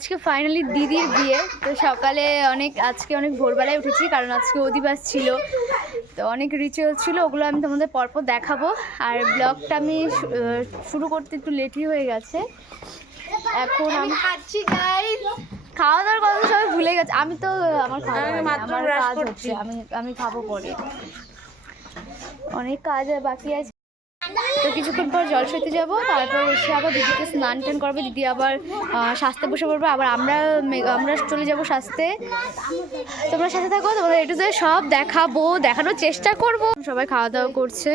আজকে ফাইনালি দিদির বিয়ে। তো সকালে আজকে অনেক ভোরবেলায় উঠেছি, কারণ আজকে অধিবাস ছিল, তো অনেক রিচুয়াল ছিল, ওগুলো আমি তোমাদের পরপর দেখাবো। আর ব্লগটা আমি শুরু করতে একটু লেটই হয়ে গেছে। এখন আমি খাচ্ছি গাইস। খাওয়া দাওয়ার কথা সবাই ভুলে গেছে। আমি তো আমার কাজ হচ্ছে, আমি খাবো পরে, অনেক কাজ বাকি আছে। তো কিছুক্ষণ পর জল সইতে যাবো, তারপর এসে আবার দিদিকে স্নান টান করবে, দিদি আবার সাজতে বসে পড়বে, আবার আমরা চলে যাব সাজতে। তোমরা সাথে থাকো, তোমাদের একটু সব দেখানোর চেষ্টা করব। সবাই খাওয়া দাওয়া করছে।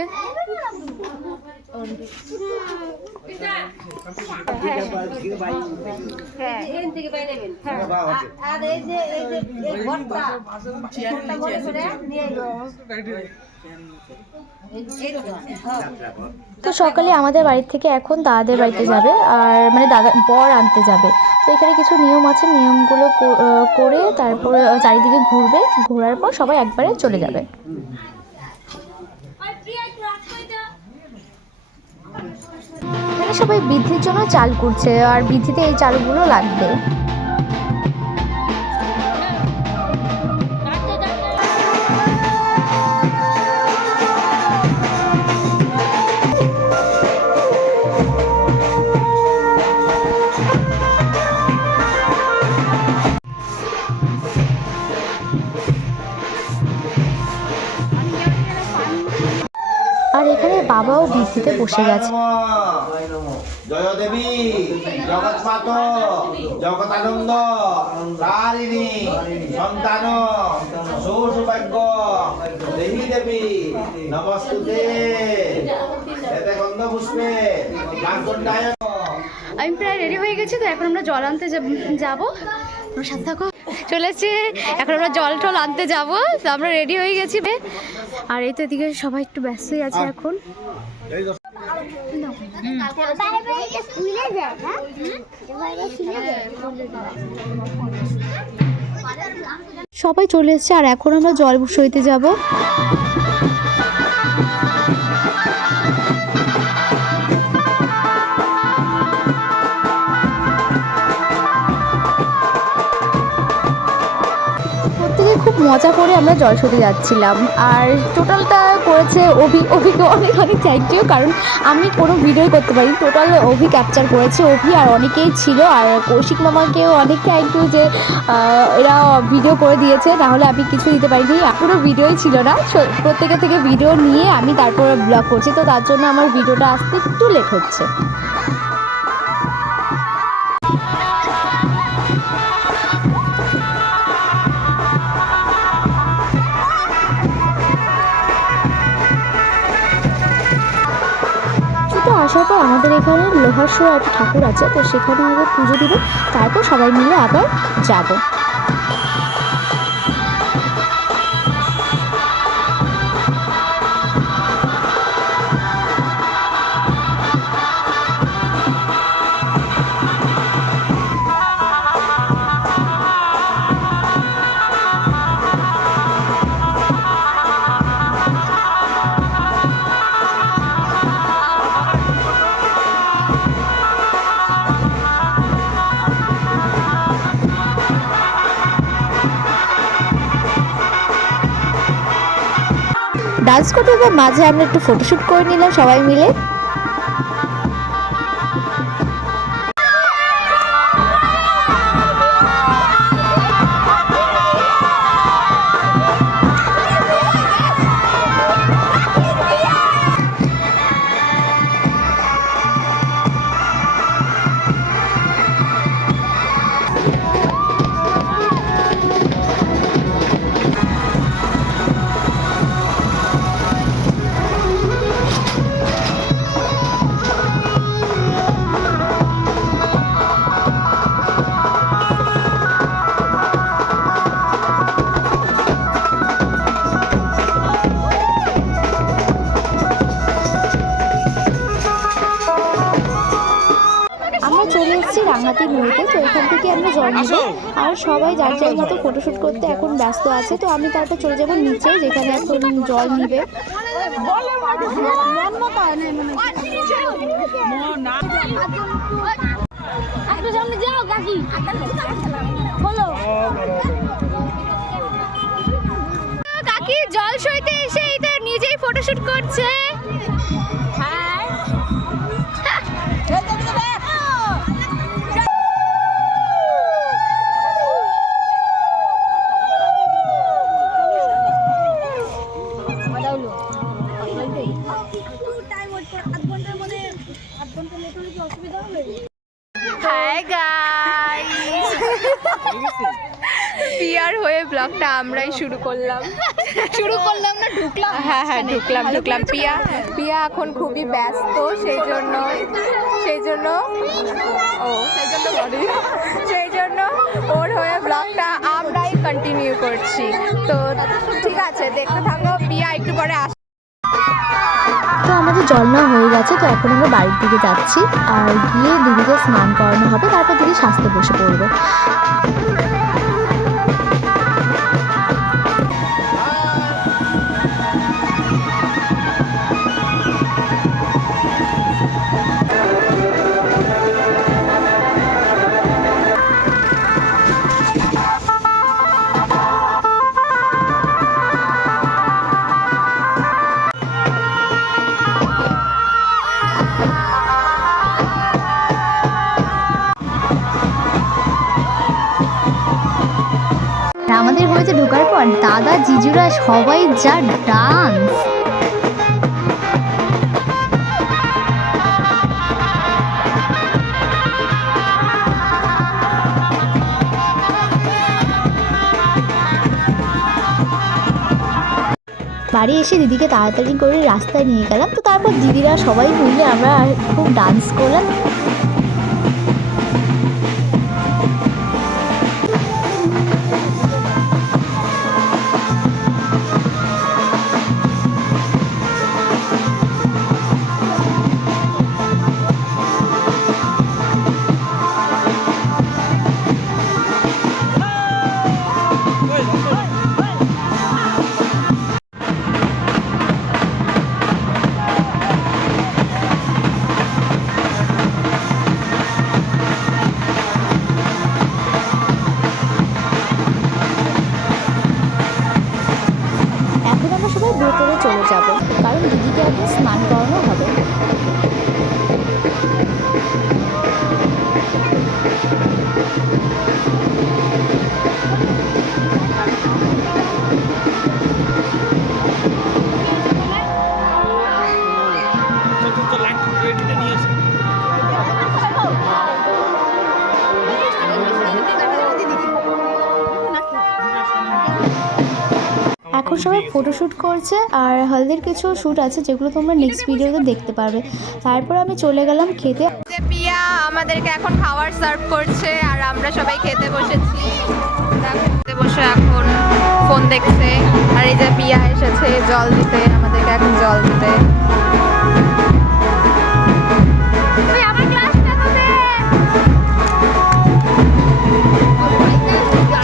তো সকালে আমাদের বাড়ি থেকে এখন দাদাদের বাড়িতে যাবে, আর মানে দাদা বর আনতে যাবে। তো এখানে কিছু নিয়ম আছে, নিয়মগুলো করে তারপর চারিদিকে ঘুরবে, ঘোরার পর সবাই একবারে চলে যাবে। এখানে সবাই বৃদ্ধির জন্য চাল করছে, আর বৃদ্ধিতে এই চালগুলো লাগবে। আর এখানে বাবাও বৃদ্ধিতে বসে গেছে। জয় দেবী জগৎমাত জগতানন্দ তারিণী সন্তান সৌভাগ্য দেবী দেবী নমস্তুতে এতে গন্ধ পুষ্পে মার্কণ্ডায়। আমি প্রায় রেডি হয়ে গেছি, তো এখন আমরা জল আনতে যাবো। তোমরা সাথে থাকো। চলেছে, এখন আমরা জল টল আনতে যাবো, তো আমরা রেডি হয়ে গেছি। আর এই তো এদিকে সবাই একটু ব্যস্তই আছে এখন। সবাই চলে এসছে, আর এখন আমরা জল সইতে যাব। খুব মজা করে আমরা জলসইতে যাচ্ছিলাম। আর টোটালটা করেছে অভিকে অনেক থ্যাংক ইউ, কারণ আমি কোনো ভিডিও করতে পারি, টোটাল অভি ক্যাপচার করেছে। অভি আর অনেকেই ছিল, আর কৌশিক মামাকেও অনেক থ্যাংক ইউ যে এরা ভিডিও করে দিয়েছে, তাহলে আমি কিছু দিতে পারিনি। পুরো ভিডিওই ছিল না, প্রত্যেকের থেকে ভিডিও নিয়ে আমি তারপরে ব্লগ করছি, তো তার জন্য আমার ভিডিওটা আসতে একটু লেট হচ্ছে। আসার পর আমাদের এখানে লোহার শো একটা ঠাকুর আছে, তো সেখানে আগে পুজো দিব, তারপর সবাই মিলে আবার যাব। ডান্স করতে মাঝে আমরা একটু ফটোশুট করে নিলাম সবাই মিলে। রাঙাতি নদীতে, তো এখান থেকে আমরা জল নিব, আর সবাই যার যার মতো ফটোশ্যুট করতে এখন ব্যস্ত আছে। তো আমি তারপর চলে যাবো নিচে, যেখানে এখন জল নিবে। সামনে যাও। কাকি জল সইতে এসে এটা নিজেই ফটোশুট করছে। হাই গাইস, পিয়ার হয়ে ব্লগটা আমরাই শুরু করলাম না ঢুকলাম। হ্যাঁ ঢুকলাম। পিয়া এখন খুবই ব্যস্ত, সেই জন্য ওর হয়ে ব্লগটা আমরাই কন্টিনিউ করছি। তো ঠিক আছে, দেখতে থাকো, পিয়া একটু পরে আস। তো আমাদের জল নেওয়া হয়ে গেছে, তো এখন আমরা বাড়ির দিকে যাচ্ছি। আর গিয়ে দিদিকে স্নান করানো হবে, তারপর দিদি সাজতে বসে পড়বে। আমাদের হয়েছে ঢোকার পর দাদা জিজুরা সবাই যা ডান্স। বাড়ি এসে দিদিকে তাড়াতাড়ি করে রাস্তায় নিয়ে গেলাম। তো তারপর দিদিরা সবাই মিলে আমরা খুব ডান্স করলাম। এখন আমরা সবাই ভেতরে চলে যাব, কারণ দিদিকে এখন স্নান করানো হবে। এখন সবাই ফটোশ্যুট করছে, আর হলদির কিছু শ্যুট আছে যেগুলো তোমরা নেক্সট ভিডিওতে দেখতে পারবে। তারপর আমি চলে গেলাম খেতে। পিয়া আমাদেরকে এখন খাবার সার্ভ করছে, আর আমরা সবাই খেতে বসেছি। খেতে বসে এখন ফোন দেখছে, আর এই যে পিয়া এসেছে জল দিতে, আমাদেরকে এখন জল দিতে।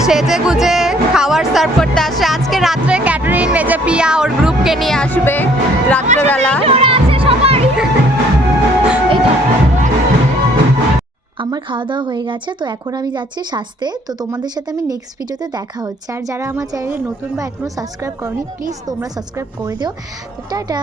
সেজে গুজে খাবার সার্ভ করতে আসে। আজকে রাত্রে ক্যাটারিং এই যে পিয়া ওর গ্রুপকে নিয়ে আসবে রাত্রেবেলা। আমার খাওয়া দাওয়া হয়ে গেছে, তো এখন আমি যাচ্ছি সাজতে। তো তোমাদের সাথে আমি নেক্সট ভিডিওতে দেখা হচ্ছে। আর যারা আমার চ্যানেলে নতুন বা এখনও সাবস্ক্রাইব করনি, প্লিজ তোমরা সাবস্ক্রাইব করে দিও। তো টাটা।